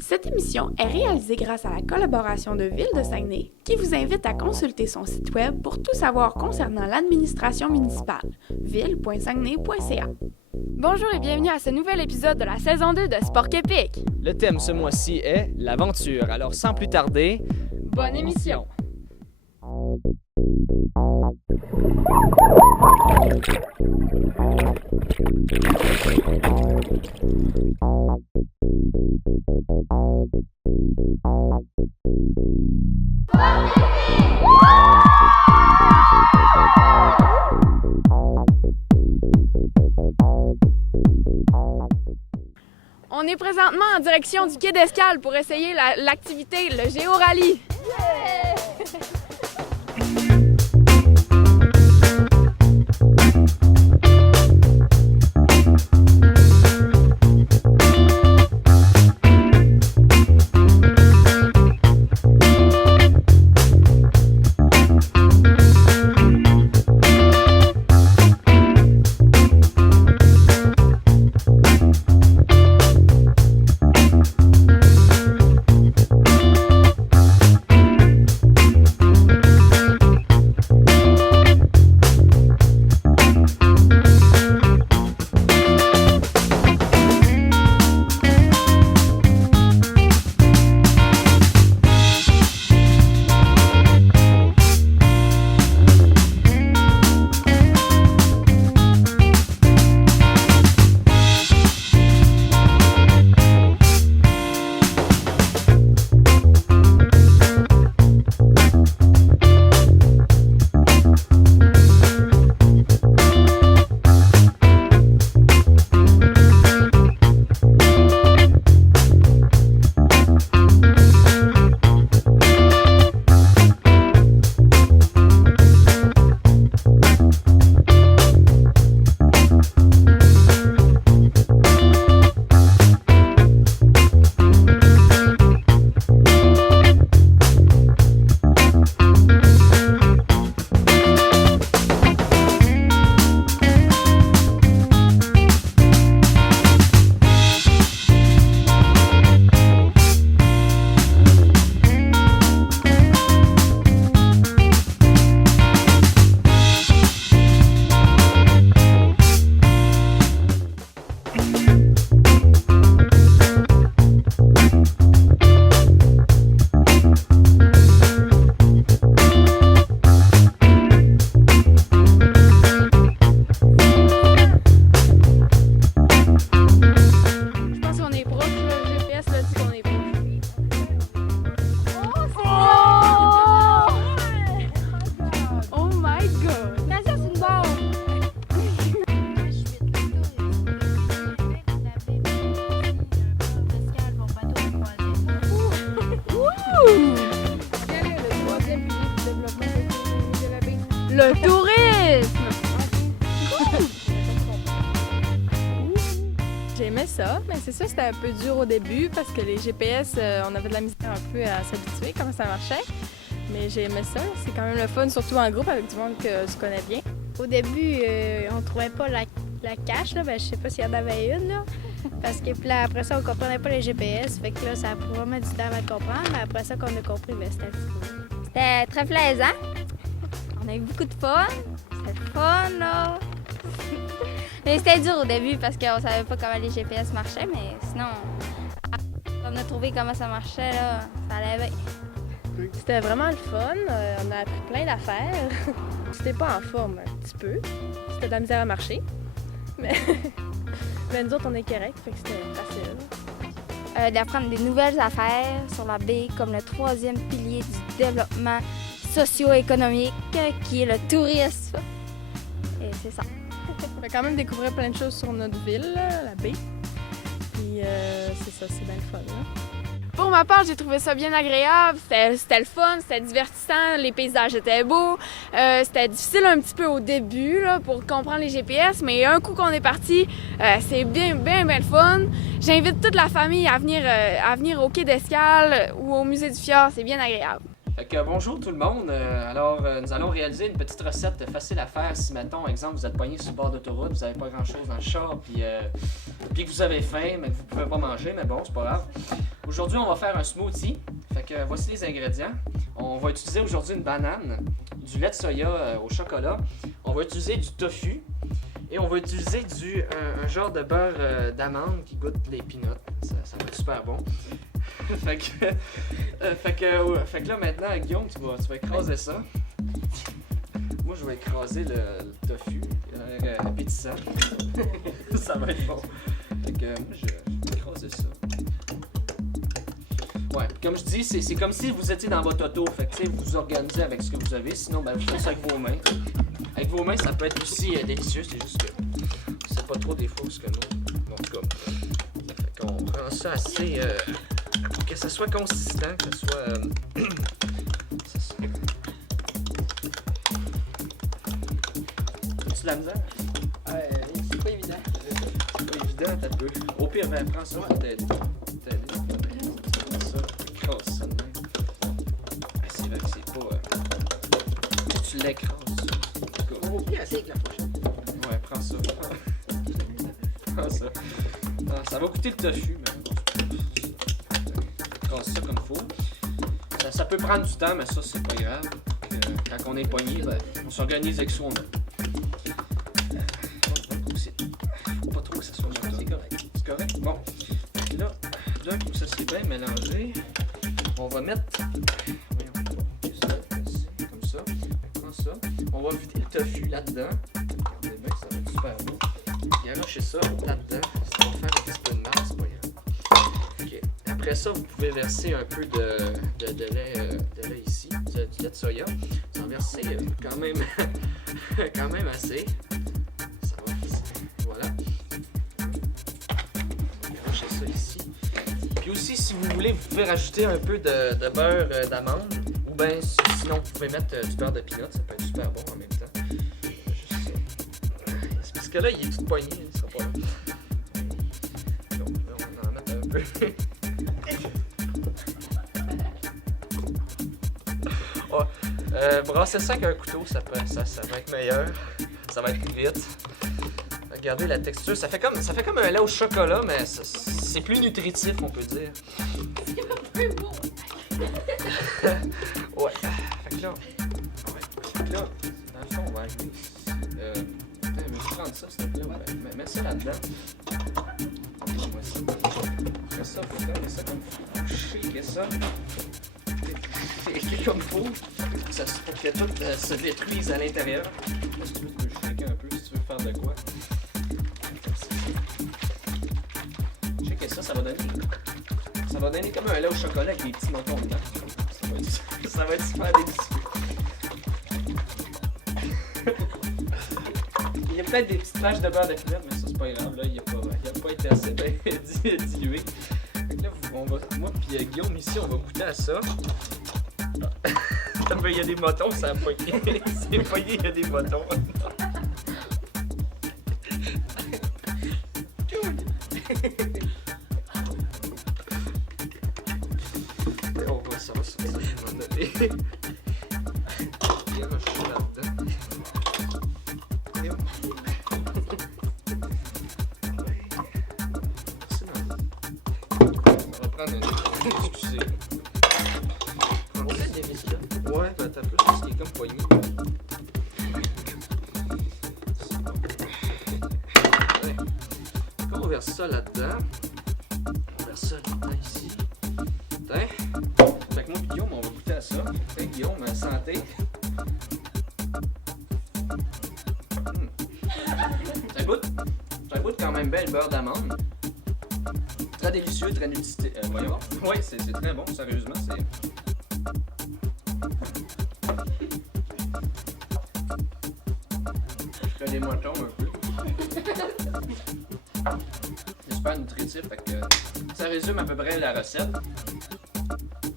Cette émission est réalisée grâce à la collaboration de Ville de Saguenay, qui vous invite à consulter son site web pour tout savoir concernant l'administration municipale, ville.saguenay.ca. Bonjour et bienvenue à ce nouvel épisode de la saison 2 de Sport Épique. Le thème ce mois-ci est l'aventure, alors sans plus tarder, Bonne émission! On est présentement en direction du quai d'Escale pour essayer l'activité, le Géorally. Le tourisme! J'aimais ça, mais c'est sûr que c'était un peu dur au début parce que les GPS, on avait de la misère un peu à s'habituer comment ça marchait. Mais j'aimais ça, c'est quand même le fun, surtout en groupe avec du monde que tu connais bien. Au début, on trouvait pas la cache, là. Ben, je sais pas s'il y en avait une, là. Parce que puis là, après ça, on comprenait pas les GPS. Fait que là, ça a pris vraiment du temps à comprendre. Mais après ça, qu'on a compris, ben, c'était cool. C'était très plaisant. On a eu beaucoup de fun. C'était fun, là. Mais c'était dur au début parce qu'on savait pas comment les GPS marchaient, mais sinon, on a trouvé comment ça marchait, là. Ça allait bien. C'était vraiment le fun, on a appris plein d'affaires. C'était pas en forme un petit peu, c'était de la misère à marcher. Mais nous autres, on est corrects, fait que c'était facile. D'apprendre des nouvelles affaires sur la baie, comme le 3e pilier du développement socio-économique, qui est le tourisme. Et c'est ça. On va quand même découvrir plein de choses sur notre ville, là, la baie. Puis c'est ça, c'est bien le fun. Là. Pour ma part, j'ai trouvé ça bien agréable. C'était le fun, c'était divertissant, les paysages étaient beaux. C'était difficile un petit peu au début là, pour comprendre les GPS, mais un coup qu'on est parti, c'est bien le fun. J'invite toute la famille à venir au quai d'Escale ou au musée du Fjord, c'est bien agréable. Fait que bonjour tout le monde. Nous allons réaliser une petite recette facile à faire si, mettons, exemple, vous êtes pogné sur le bord d'autoroute, vous n'avez pas grand-chose dans le char, puis que vous avez faim, mais que vous pouvez pas manger, mais bon, c'est pas grave. Aujourd'hui, on va faire un smoothie. Fait que voici les ingrédients. On va utiliser aujourd'hui une banane, du lait de soya au chocolat. On va utiliser du tofu. Et on va utiliser un genre de beurre d'amande qui goûte les peanuts. Ça va être super bon. fait que là maintenant, Guillaume, tu vas écraser ça. Moi, je vais écraser le tofu. Il a l'air appétissant. Ça va être bon. Fait que moi, je vais écraser ça. Ouais, comme je dis, c'est comme si vous étiez dans votre auto. Fait que vous vous organisez avec ce que vous avez. Sinon, ben, vous faites ça avec vos mains. Avec vos mains, ça peut être aussi délicieux. C'est juste que c'est pas trop des fois ce que nous. Bon, en tout cas. Fait qu'on rend ça assez. Que ça soit consistant, que ça soit. As-tu de la misère? C'est pas évident. C'est pas évident, t'as peu. Au pire, ben, prends ça pour t'aider. Prends ça, écrase ça de même. Ah, c'est vrai que c'est pas. Tu l'écrases. On va oublier assez avec la prochaine. Ouais, prends ça. Prends ça. Ah, ça va goûter le tofu, mais bon. Écrase ça comme il faut. Ça peut prendre du temps, mais ça, c'est pas grave. Quand on est pogné, ben, on s'organise avec soi-même. Faut pas trop que ça soit monotone. C'est correct. C'est correct? Bon. Et là, d'un coup, ça s'est bien mélangé. On va mettre. Voyons, comme ça. On prend ça. On va vider le tofu là-dedans. Regardez bien, ça va être super bon. Garocher ça là-dedans. Ça va faire un petit peu de masse, c'est pas grave. Ok. Après ça, vous pouvez verser un peu de lait ici, du lait de soya. Vous en versez quand même assez. Ça va. Voilà. Garocher ça ici. Puis aussi, si vous voulez, vous pouvez rajouter un peu de beurre d'amande. Ou bien, sinon, vous pouvez mettre du beurre de peanut. Ça peut être super bon en même temps. Juste ça. C'est parce que là, il est tout poigné. Il sera pas là. Donc, là, on va en mettre un peu. Brasser ça avec un couteau, ça va être meilleur. Ça va être plus vite. Regardez la texture. Ça fait comme un lait au chocolat, mais c'est plus nutritif, on peut dire. Ouais. Fait que là, dans le fond, on va arriver ici. Je vais prendre ça, s'il te plaît. Ouais. Mets ça là-dedans. Mets ça. Fais ça, faut faire ça comme shaker ça. Shaker comme il faut. Pour que tout se détruise à l'intérieur. Si tu veux, tu peux shaker un peu si tu veux faire de quoi. Shaker ça, ça va donner comme un lait au chocolat avec des petits mentons dedans. Ça va être super délicieux. Il y a peut-être des petites taches de beurre de pinot, mais ça c'est pas grave, là, il a pas été assez bien dilué. Fait que là, moi et Guillaume ici, on va goûter à ça. Il y a des motons, ça a poigné. C'est poigné, il y a des motons. On va ça, à un moment donné. Il y a un chou là-dedans. On va prendre un. Excusez. On fait des biscuits. Ouais, ben t'as plus parce qu'il est comme poigné. Ouais. On va verser ça là-dedans. On verse ça là-dedans ici. Tiens. Fait que moi et Guillaume, on va goûter à ça. Tiens, Guillaume, santé. Ça goûte quand même bien le beurre d'amande. Très délicieux, très nutritif. Voyons. Oui, c'est très bon, sérieusement. C'est. Je fais des motons un peu. C'est super nutritif, fait que ça résume à peu près la recette.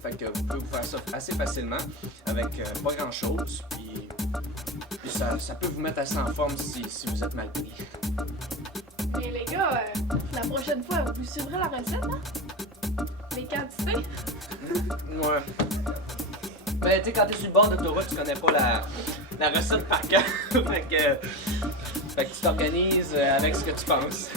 Fait que vous pouvez vous faire ça assez facilement avec pas grand chose. Puis ça peut vous mettre assez en forme si vous êtes mal pris. Et les gars, la prochaine fois, vous suivrez la recette, hein? Les quantités? Ouais. Ben, tu sais, quand t'es sur le bord d'autoroute, tu connais pas la recette par cœur. fait que tu t'organises avec ce que tu penses.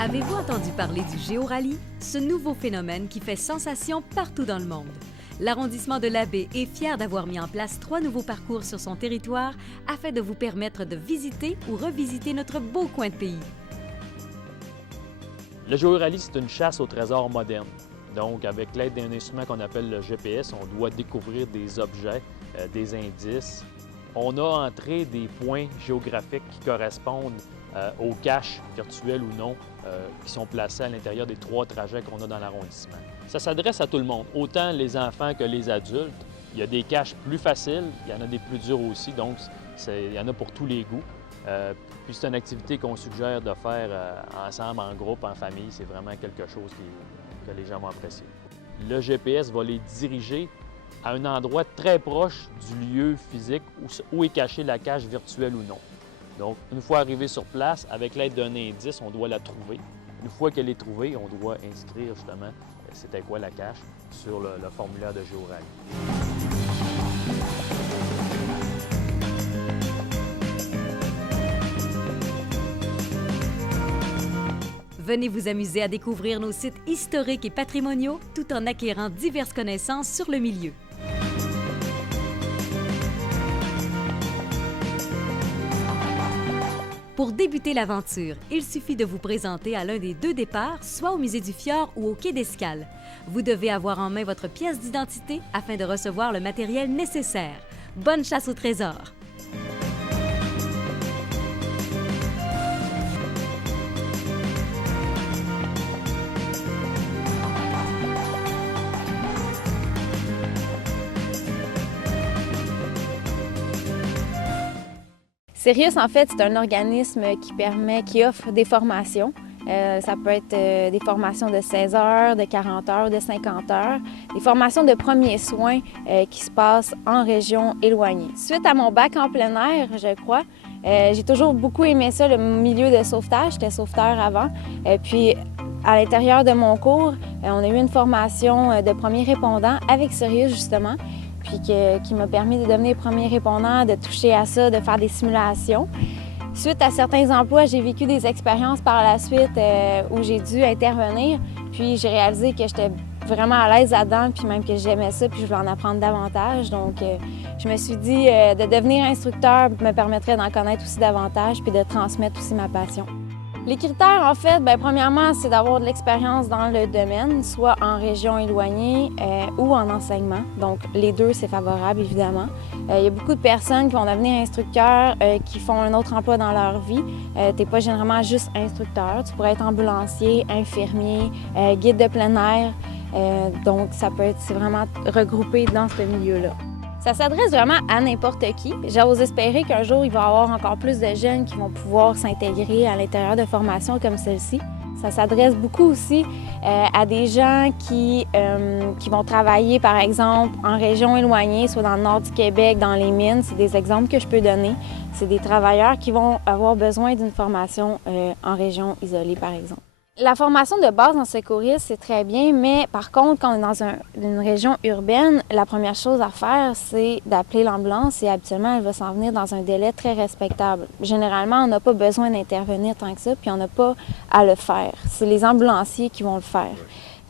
Avez-vous entendu parler du Géorally? Ce nouveau phénomène qui fait sensation partout dans le monde. L'arrondissement de la Baie est fier d'avoir mis en place 3 nouveaux parcours sur son territoire afin de vous permettre de visiter ou revisiter notre beau coin de pays. Le Géorally, c'est une chasse au trésor moderne. Donc, avec l'aide d'un instrument qu'on appelle le GPS, on doit découvrir des objets, des indices. On a entré des points géographiques qui correspondent aux caches virtuelles ou non qui sont placés à l'intérieur des 3 trajets qu'on a dans l'arrondissement. Ça s'adresse à tout le monde, autant les enfants que les adultes. Il y a des caches plus faciles, il y en a des plus dures aussi, donc il y en a pour tous les goûts. Puis c'est une activité qu'on suggère de faire ensemble, en groupe, en famille. C'est vraiment quelque chose que les gens vont apprécier. Le GPS va les diriger à un endroit très proche du lieu physique où est cachée la cache virtuelle ou non. Donc, une fois arrivé sur place, avec l'aide d'un indice, on doit la trouver. Une fois qu'elle est trouvée, on doit inscrire justement c'était quoi la cache sur le formulaire de Géorally. Venez vous amuser à découvrir nos sites historiques et patrimoniaux tout en acquérant diverses connaissances sur le milieu. Pour débuter l'aventure, il suffit de vous présenter à l'un des 2 départs, soit au Musée du Fjord ou au Quai d'Escale. Vous devez avoir en main votre pièce d'identité afin de recevoir le matériel nécessaire. Bonne chasse au trésor! Sirius, en fait, c'est un organisme qui offre des formations. Ça peut être des formations de 16 heures, de 40 heures, de 50 heures, des formations de premiers soins qui se passent en région éloignée. Suite à mon bac en plein air, je crois, j'ai toujours beaucoup aimé ça, le milieu de sauvetage. J'étais sauveteur avant. Puis, à l'intérieur de mon cours, on a eu une formation de premiers répondants avec Sirius, justement, puis qui m'a permis de devenir premier répondant, de toucher à ça, de faire des simulations. Suite à certains emplois, j'ai vécu des expériences par la suite où j'ai dû intervenir, puis j'ai réalisé que j'étais vraiment à l'aise là-dedans, puis même que j'aimais ça, puis je voulais en apprendre davantage. Donc, je me suis dit de devenir instructeur me permettrait d'en connaître aussi davantage, puis de transmettre aussi ma passion. Les critères, en fait, premièrement, c'est d'avoir de l'expérience dans le domaine, soit en région éloignée ou en enseignement. Donc, les 2, c'est favorable, évidemment. Il y a beaucoup de personnes qui vont devenir instructeurs, qui font un autre emploi dans leur vie. Tu n'es pas généralement juste instructeur. Tu pourrais être ambulancier, infirmier, guide de plein air. Donc, c'est vraiment regroupé dans ce milieu-là. Ça s'adresse vraiment à n'importe qui. J'ose espérer qu'un jour, il va y avoir encore plus de jeunes qui vont pouvoir s'intégrer à l'intérieur de formations comme celle-ci. Ça s'adresse beaucoup aussi à des gens qui vont travailler, par exemple, en région éloignée, soit dans le nord du Québec, dans les mines. C'est des exemples que je peux donner. C'est des travailleurs qui vont avoir besoin d'une formation en région isolée, par exemple. La formation de base en secouriste, c'est très bien, mais par contre, quand on est dans une région urbaine, la première chose à faire, c'est d'appeler l'ambulance et habituellement, elle va s'en venir dans un délai très respectable. Généralement, on n'a pas besoin d'intervenir tant que ça, puis on n'a pas à le faire. C'est les ambulanciers qui vont le faire.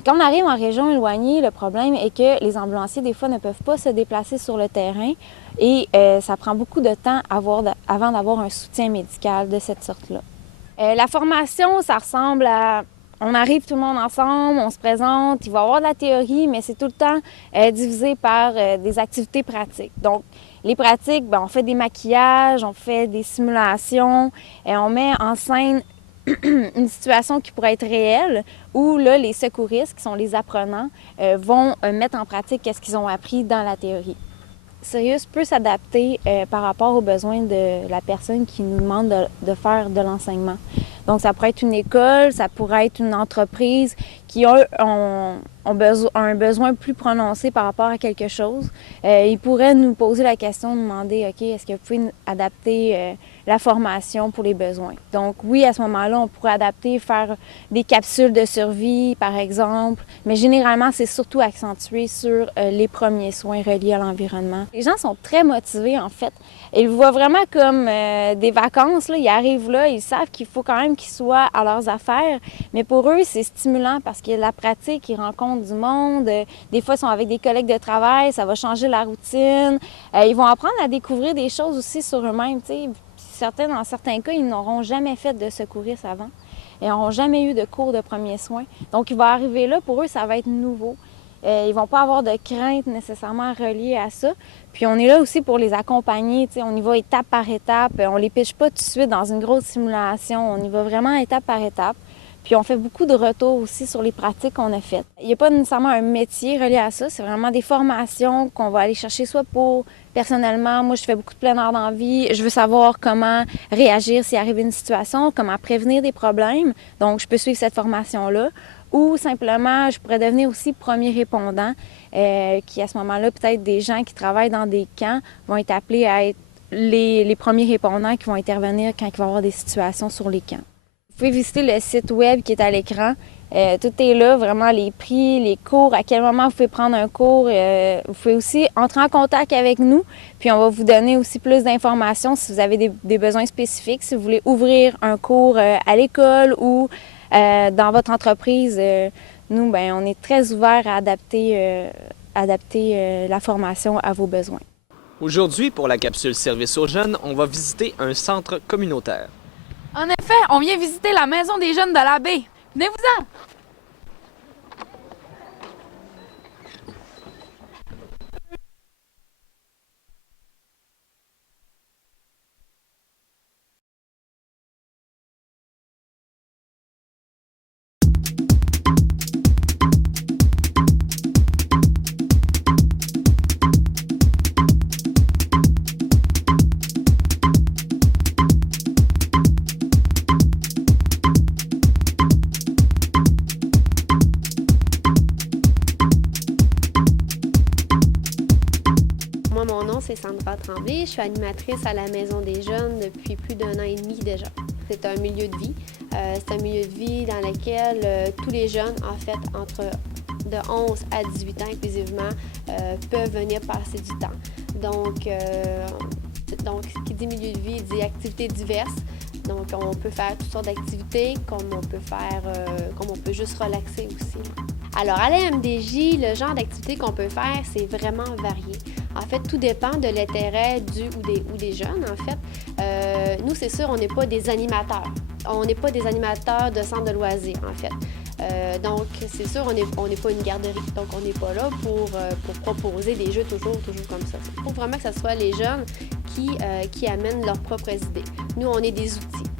Quand on arrive en région éloignée, le problème est que les ambulanciers, des fois, ne peuvent pas se déplacer sur le terrain et ça prend beaucoup de temps avant d'avoir un soutien médical de cette sorte-là. La formation, ça ressemble à... On arrive tout le monde ensemble, on se présente, il va y avoir de la théorie, mais c'est tout le temps divisé par des activités pratiques. Donc, les pratiques, on fait des maquillages, on fait des simulations, et on met en scène une situation qui pourrait être réelle, où là, les secouristes, qui sont les apprenants, vont mettre en pratique ce qu'ils ont appris dans la théorie. Sirius peut s'adapter par rapport aux besoins de la personne qui nous demande de faire de l'enseignement. Donc, ça pourrait être une école, ça pourrait être une entreprise qui ont ont un besoin plus prononcé par rapport à quelque chose, ils pourraient nous poser la question, nous demander, OK, est-ce que vous pouvez adapter la formation pour les besoins? Donc oui, à ce moment-là, on pourrait adapter, faire des capsules de survie, par exemple, mais généralement, c'est surtout accentué sur les premiers soins reliés à l'environnement. Les gens sont très motivés, en fait. Ils le voient vraiment comme des vacances, là. Ils arrivent là, ils savent qu'il faut quand même qu'ils soient à leurs affaires, mais pour eux, c'est stimulant parce qu'il y a la pratique, ils rencontrent du monde, des fois, ils sont avec des collègues de travail, ça va changer la routine. Ils vont apprendre à découvrir des choses aussi sur eux-mêmes, tu sais. Dans certains cas, ils n'auront jamais fait de secourisme avant. Ils n'auront jamais eu de cours de premiers soins. Donc, ils vont arriver là, pour eux, ça va être nouveau. Ils ne vont pas avoir de crainte nécessairement reliée à ça. Puis, on est là aussi pour les accompagner. Tu sais, on y va étape par étape. On ne les pitche pas tout de suite dans une grosse simulation. On y va vraiment étape par étape. Puis, on fait beaucoup de retours aussi sur les pratiques qu'on a faites. Il n'y a pas nécessairement un métier relié à ça. C'est vraiment des formations qu'on va aller chercher soit pour... Personnellement, moi, je fais beaucoup de plein air dans la vie. Je veux savoir comment réagir s'il arrive une situation, comment prévenir des problèmes. Donc, je peux suivre cette formation-là. Ou simplement, je pourrais devenir aussi premier répondant, qui à ce moment-là, peut-être des gens qui travaillent dans des camps vont être appelés à être les premiers répondants qui vont intervenir quand il va y avoir des situations sur les camps. Vous pouvez visiter le site web qui est à l'écran. Tout est là, vraiment les prix, les cours, à quel moment vous pouvez prendre un cours. Vous pouvez aussi entrer en contact avec nous, puis on va vous donner aussi plus d'informations si vous avez des besoins spécifiques, si vous voulez ouvrir un cours à l'école ou dans votre entreprise. Nous, bien, on est très ouverts à adapter la formation à vos besoins. Aujourd'hui, pour la capsule Service aux jeunes, on va visiter un centre communautaire. En effet, on vient visiter la maison des jeunes de la baie. Venez-vous-en! Mon nom, c'est Sandra Tremblay. Je suis animatrice à la Maison des jeunes depuis plus d'1 an et demi déjà. C'est un milieu de vie. C'est un milieu de vie dans lequel tous les jeunes, en fait, entre de 11 à 18 ans inclusivement, peuvent venir passer du temps. Donc, qui dit milieu de vie, dit activités diverses. Donc, on peut faire toutes sortes d'activités, comme on peut juste relaxer aussi. Alors, à la MDJ, le genre d'activité qu'on peut faire, c'est vraiment varié. En fait, tout dépend de l'intérêt ou des jeunes, en fait. Nous, c'est sûr, on n'est pas des animateurs. On n'est pas des animateurs de centres de loisirs, en fait. Donc, c'est sûr, on n'est pas une garderie. Donc, on n'est pas là pour proposer des jeux toujours comme ça. Il faut vraiment que ce soit les jeunes qui amènent leurs propres idées. Nous, on est des outils.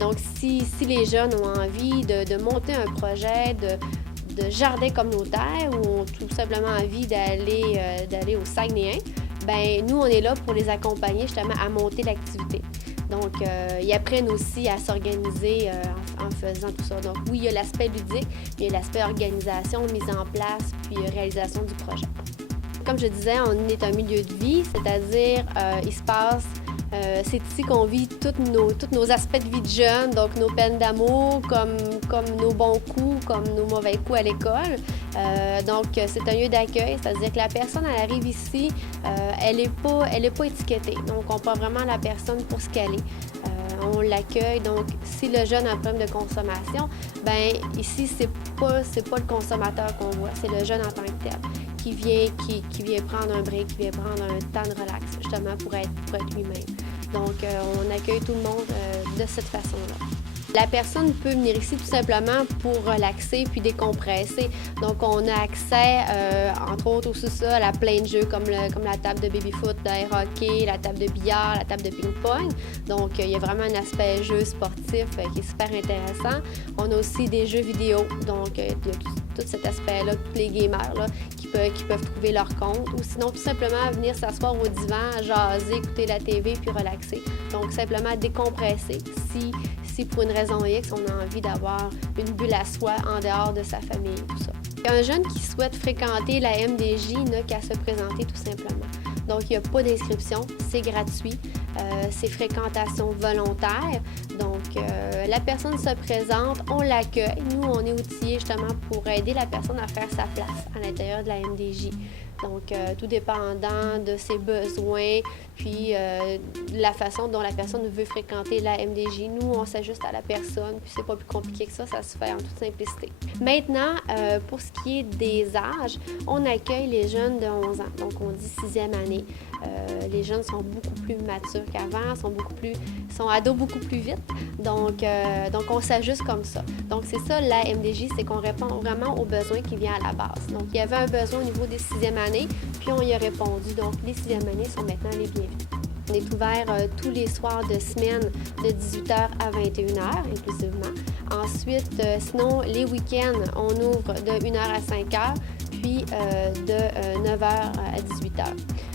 Donc, si les jeunes ont envie de monter un projet de jardin communautaire ou ont tout simplement envie d'aller au Saguenéen, bien, nous, on est là pour les accompagner justement à monter l'activité. Donc, ils apprennent aussi à s'organiser en faisant tout ça. Donc, oui, il y a l'aspect ludique, il y a l'aspect organisation, mise en place, puis réalisation du projet. Comme je disais, on est un milieu de vie, c'est-à-dire il se passe, c'est ici qu'on vit tous nos aspects de vie de jeunes, donc nos peines d'amour, comme nos bons coups, comme nos mauvais coups à l'école. Donc, c'est un lieu d'accueil, c'est-à-dire que la personne, elle arrive ici, elle est pas étiquetée. Donc, on prend vraiment la personne pour ce qu'elle est. On l'accueille. Donc, si le jeune a un problème de consommation, bien, ici, c'est pas le consommateur qu'on voit, c'est le jeune en tant que tel qui vient prendre un break, qui vient prendre un temps de relax, justement, pour être lui-même. Donc, on accueille tout le monde de cette façon-là. La personne peut venir ici tout simplement pour relaxer puis décompresser. Donc, on a accès, entre autres, au sous-sol à plein de jeux comme la table de baby-foot, d'air hockey, la table de billard, la table de ping-pong. Donc, il y a vraiment un aspect jeu sportif qui est super intéressant. On a aussi des jeux vidéo, donc tout cet aspect-là, tous les gamers là, qui peuvent trouver leur compte. Ou sinon, tout simplement venir s'asseoir au divan, jaser, écouter la TV puis relaxer. Donc, simplement décompresser si pour une raison X, on a envie d'avoir une bulle à soi en dehors de sa famille, tout ça. Un jeune qui souhaite fréquenter la MDJ n'a qu'à se présenter tout simplement. Donc, il n'y a pas d'inscription, c'est gratuit, c'est fréquentation volontaire. Donc, la personne se présente, on l'accueille. Nous, on est outillés justement pour aider la personne à faire sa place à l'intérieur de la MDJ. Donc, tout dépendant de ses besoins, puis la façon dont la personne veut fréquenter la MDJ. Nous, on s'ajuste à la personne, puis c'est pas plus compliqué que ça se fait en toute simplicité. Maintenant, pour ce qui est des âges, on accueille les jeunes de 11 ans, donc on dit 6e année. Les jeunes sont beaucoup plus matures qu'avant, sont ados beaucoup plus vite, donc on s'ajuste comme ça. Donc c'est ça la MDJ, c'est qu'on répond vraiment aux besoins qui viennent à la base. Donc il y avait un besoin au niveau des 6e années, puis on y a répondu. Donc les 6e années sont maintenant les bienvenus. On est ouvert tous les soirs de semaine de 18h à 21h inclusivement. Ensuite, sinon, les week-ends, on ouvre de 1h à 5h, puis de 9h à 18h.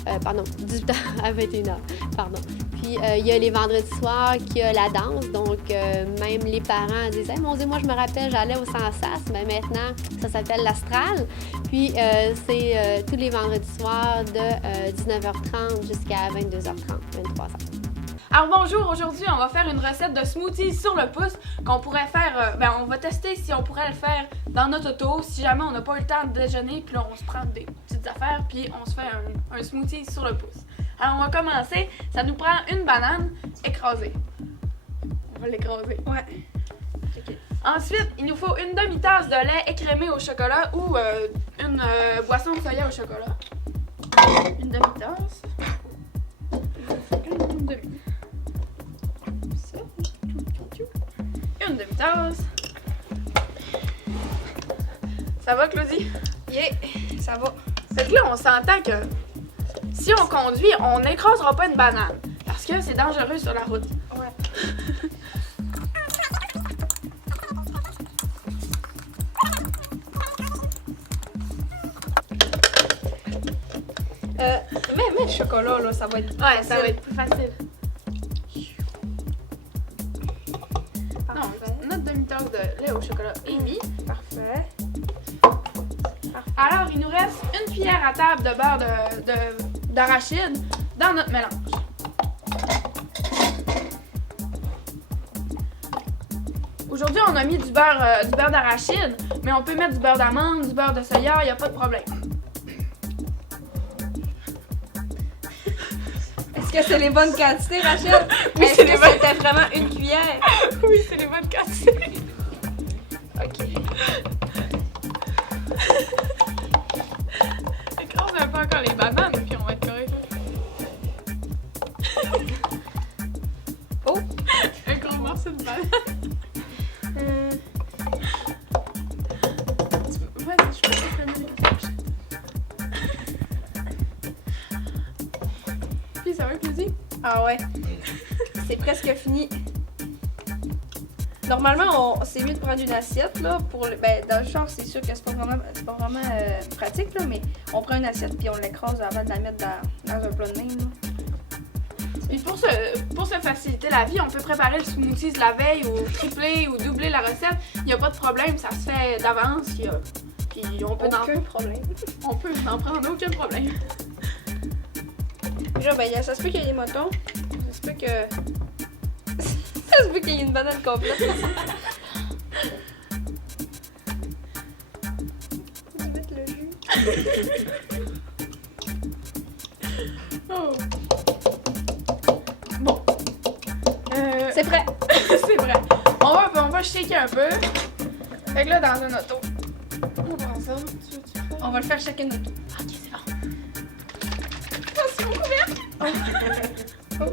18h à 21h, pardon. Puis, il y a les vendredis soirs qui a la danse, donc même les parents disent « Hey, mon Dieu, moi, je me rappelle, j'allais au Sensas, mais maintenant, ça s'appelle l'Astral. » Puis, c'est tous les vendredis soirs de 19h30 jusqu'à 22h30, 23h. Alors bonjour, aujourd'hui on va faire une recette de smoothie sur le pouce qu'on pourrait faire, on va tester si on pourrait le faire dans notre auto, si jamais on n'a pas eu le temps de déjeuner, puis là on se prend des petites affaires, puis on se fait un smoothie sur le pouce. Alors on va commencer, ça nous prend une banane écrasée. On va l'écraser. Ouais. Okay. Ensuite, il nous faut une demi-tasse de lait écrémé au chocolat ou une boisson de soya au chocolat. Une demi-tasse. Une demi. Une demi-tasse. Ça va, Claudie? Yeah, ça va. Fait que là, on s'entend que si on conduit, on n'écrasera pas une banane. Parce que c'est dangereux sur la route. Ouais. Mais le chocolat, là, ça va être plus facile. Ça va être plus facile. Notre demi-tasse de lait au chocolat est mis. Parfait. Alors, il nous reste une cuillère à table de beurre d'arachide dans notre mélange. Aujourd'hui, on a mis du beurre d'arachide, mais on peut mettre du beurre d'amande, du beurre de soya, il n'y a pas de problème. Est-ce que c'est les bonnes quantités, Rachel? Oui, est-ce que c'était vraiment une cuillère? Oui, c'est les bonnes quantités. OK. Écrase un peu encore les bananes, puis on va être correct. Oh! Un gros morceau de banane. Ouais, je peux pas fermer la pochette. Puis ça va, Claudie? Ah ouais. C'est presque fini. Normalement, c'est mieux de prendre une assiette, là, dans le char, c'est sûr que c'est pas vraiment pratique, là, mais on prend une assiette puis on l'écrase avant de la mettre dans un plat de même, là. Et pour se faciliter la vie, on peut préparer le smoothie de la veille ou tripler ou doubler la recette. Il n'y a pas de problème, ça se fait d'avance. Puis on peut aucun problème. On peut n'en prendre aucun problème. Déjà, ça se peut qu'il y ait des motons. Ça se peut que... ça se peut qu'il y ait une banane complète. Je vais mettre le jus. Oh. Bon. C'est prêt. C'est vrai. On va shaker un peu. Fait que là, dans un auto, on prend ça. On va le faire chacun notre tour. Ok, c'est bon. Attention, ouverte. Oh.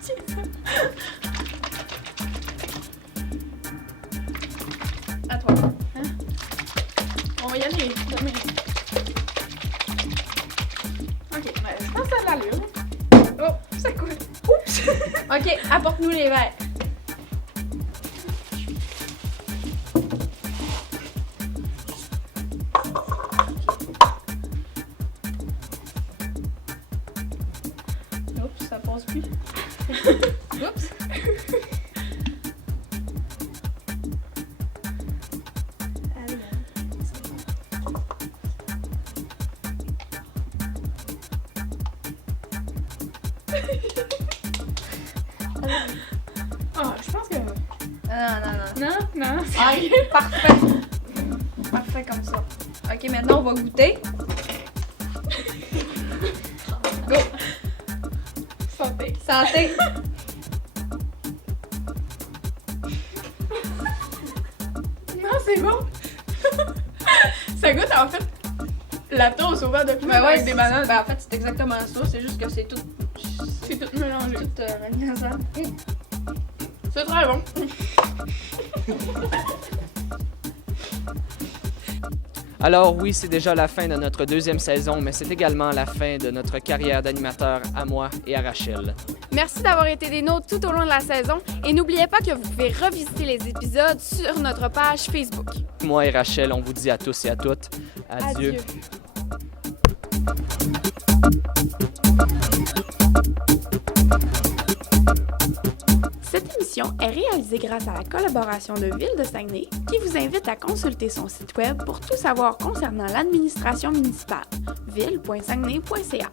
Tiens ça. À toi. Hein? On va y aller. Demain. Ok, je pense que ça a de l'allure. Oh, ça coule. Oups. Ok, apporte-nous les verres. Oups, ça passe plus. Oups. Ah, je pense que... Non. Non, Ah, parfait. Parfait comme ça. Ok, maintenant on va goûter. Go. Santé. Santé. Non, c'est bon. Ça goûte en fait la toast au verre de Ben ouais, avec des bananes. Ben en fait, c'est exactement ça. C'est juste que c'est tout. C'est tout mélangé. Tout magasin. C'est très bon. Alors oui, c'est déjà la fin de notre deuxième saison, mais c'est également la fin de notre carrière d'animateur à moi et à Rachel. Merci d'avoir été des nôtres tout au long de la saison et n'oubliez pas que vous pouvez revisiter les épisodes sur notre page Facebook. Moi et Rachel, on vous dit à tous et à toutes, adieu. Cette émission est réalisée grâce à la collaboration de Ville de Saguenay qui vous invite à consulter son site web pour tout savoir concernant l'administration municipale, ville.saguenay.ca.